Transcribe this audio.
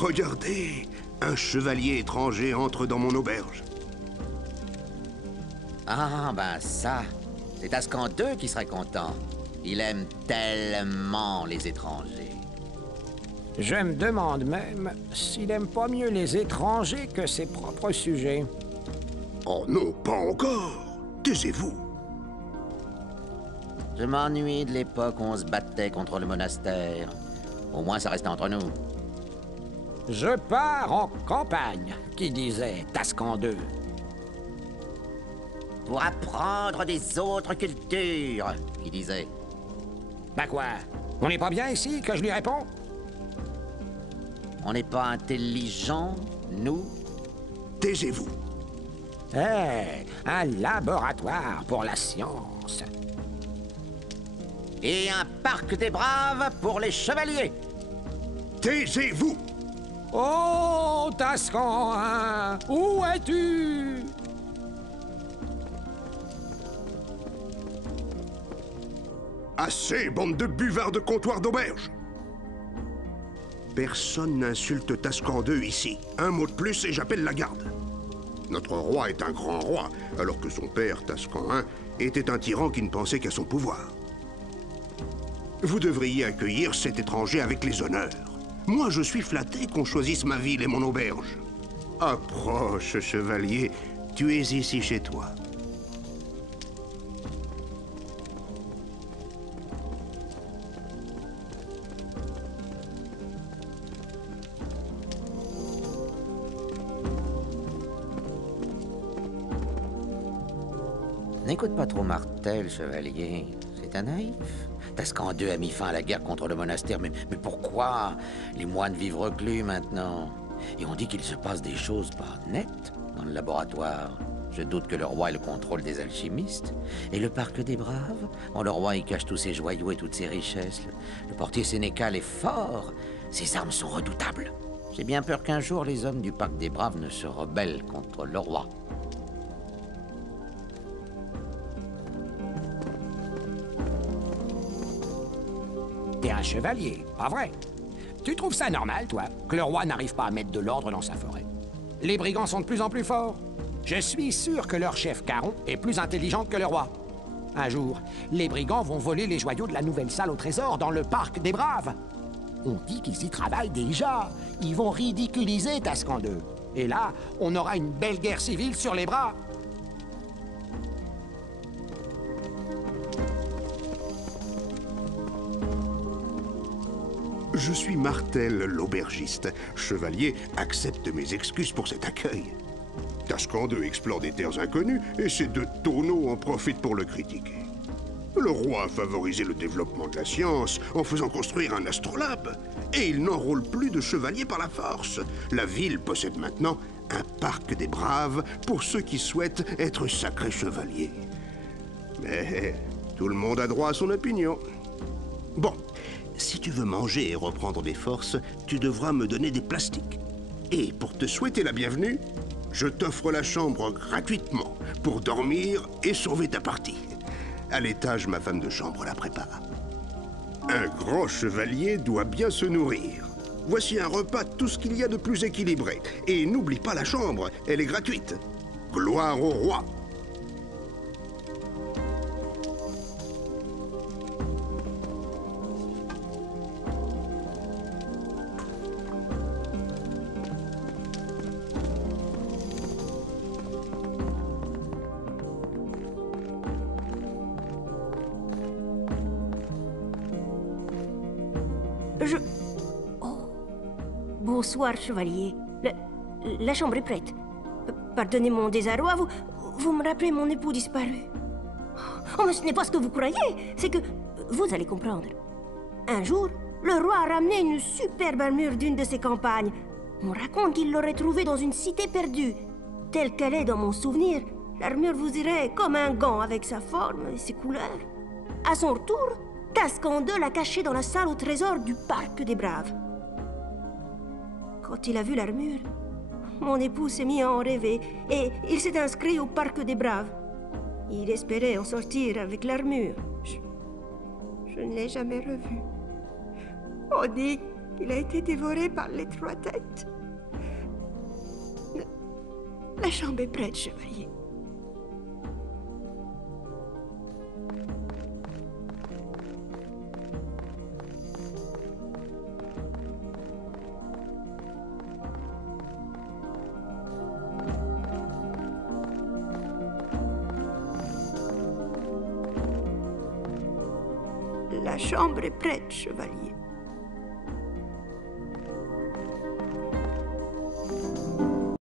Regardez, un chevalier étranger entre dans mon auberge. Ah, ben ça, c'est Tascan II qui serait content. Il aime tellement les étrangers. Je me demande même s'il aime pas mieux les étrangers que ses propres sujets. Oh non, pas encore. Taisez-vous. Je m'ennuie de l'époque où on se battait contre le monastère. Au moins, ça restait entre nous. Je pars en campagne, qui disait Tascan II. Pour apprendre des autres cultures, qui disait. Ben quoi? On n'est pas bien ici, que je lui réponds? On n'est pas intelligents, nous? Taisez-vous. Un laboratoire pour la science. Et un parc des braves pour les chevaliers. Taisez-vous. Oh, Tascan, hein? Où es-tu? Assez, bande de buvards de comptoir d'auberge. Personne n'insulte Tascan II ici. Un mot de plus et j'appelle la garde. Notre roi est un grand roi, alors que son père, Tascan I, était un tyran qui ne pensait qu'à son pouvoir. Vous devriez accueillir cet étranger avec les honneurs. Moi, je suis flatté qu'on choisisse ma ville et mon auberge. Approche, chevalier. Tu es ici chez toi. N'écoute pas trop Martel, chevalier. C'est un naïf. Tascan II a mis fin à la guerre contre le monastère, mais pourquoi? Les moines vivent reclus maintenant. Et on dit qu'il se passe des choses pas nettes dans le laboratoire. Je doute que le roi ait le contrôle des alchimistes. Et le parc des braves? Oh, le roi y cache tous ses joyaux et toutes ses richesses. Le portier sénécal est fort. Ses armes sont redoutables. J'ai bien peur qu'un jour les hommes du parc des braves ne se rebellent contre le roi. T'es un chevalier, pas vrai? Tu trouves ça normal, toi, que le roi n'arrive pas à mettre de l'ordre dans sa forêt? Les brigands sont de plus en plus forts. Je suis sûr que leur chef Caron est plus intelligent que le roi. Un jour, les brigands vont voler les joyaux de la nouvelle salle au trésor dans le parc des Braves. On dit qu'ils y travaillent déjà. Ils vont ridiculiser Tascan II. Et là, on aura une belle guerre civile sur les bras. Je suis Martel, l'aubergiste. Chevalier, accepte mes excuses pour cet accueil. Tascan II explore des terres inconnues et ces deux tonneaux en profitent pour le critiquer. Le roi a favorisé le développement de la science en faisant construire un astrolabe. Et il n'enrôle plus de chevaliers par la force. La ville possède maintenant un parc des braves pour ceux qui souhaitent être sacrés chevaliers. Mais tout le monde a droit à son opinion. Bon. Si tu veux manger et reprendre des forces, tu devras me donner des plastiques. Et pour te souhaiter la bienvenue, je t'offre la chambre gratuitement pour dormir et sauver ta partie. À l'étage, ma femme de chambre la prépare. Un grand chevalier doit bien se nourrir. Voici un repas, tout ce qu'il y a de plus équilibré. Et n'oublie pas la chambre, elle est gratuite. Gloire au roi! Bonsoir, chevalier. La chambre est prête. Pardonnez mon désarroi, vous me rappelez mon époux disparu. Oh, mais ce n'est pas ce que vous croyez, c'est que... Vous allez comprendre. Un jour, le roi a ramené une superbe armure d'une de ses campagnes. On raconte qu'il l'aurait trouvée dans une cité perdue. Telle qu'elle est dans mon souvenir, l'armure vous irait comme un gant avec sa forme et ses couleurs. À son retour, Tascan II l'a cachée dans la salle au trésor du parc des Braves. Quand il a vu l'armure, mon époux s'est mis à en rêver et il s'est inscrit au parc des Braves. Il espérait en sortir avec l'armure. Je ne l'ai jamais revu. On dit Il a été dévoré par les trois têtes. La chambre est prête, chevalier. La chambre est prête, chevalier.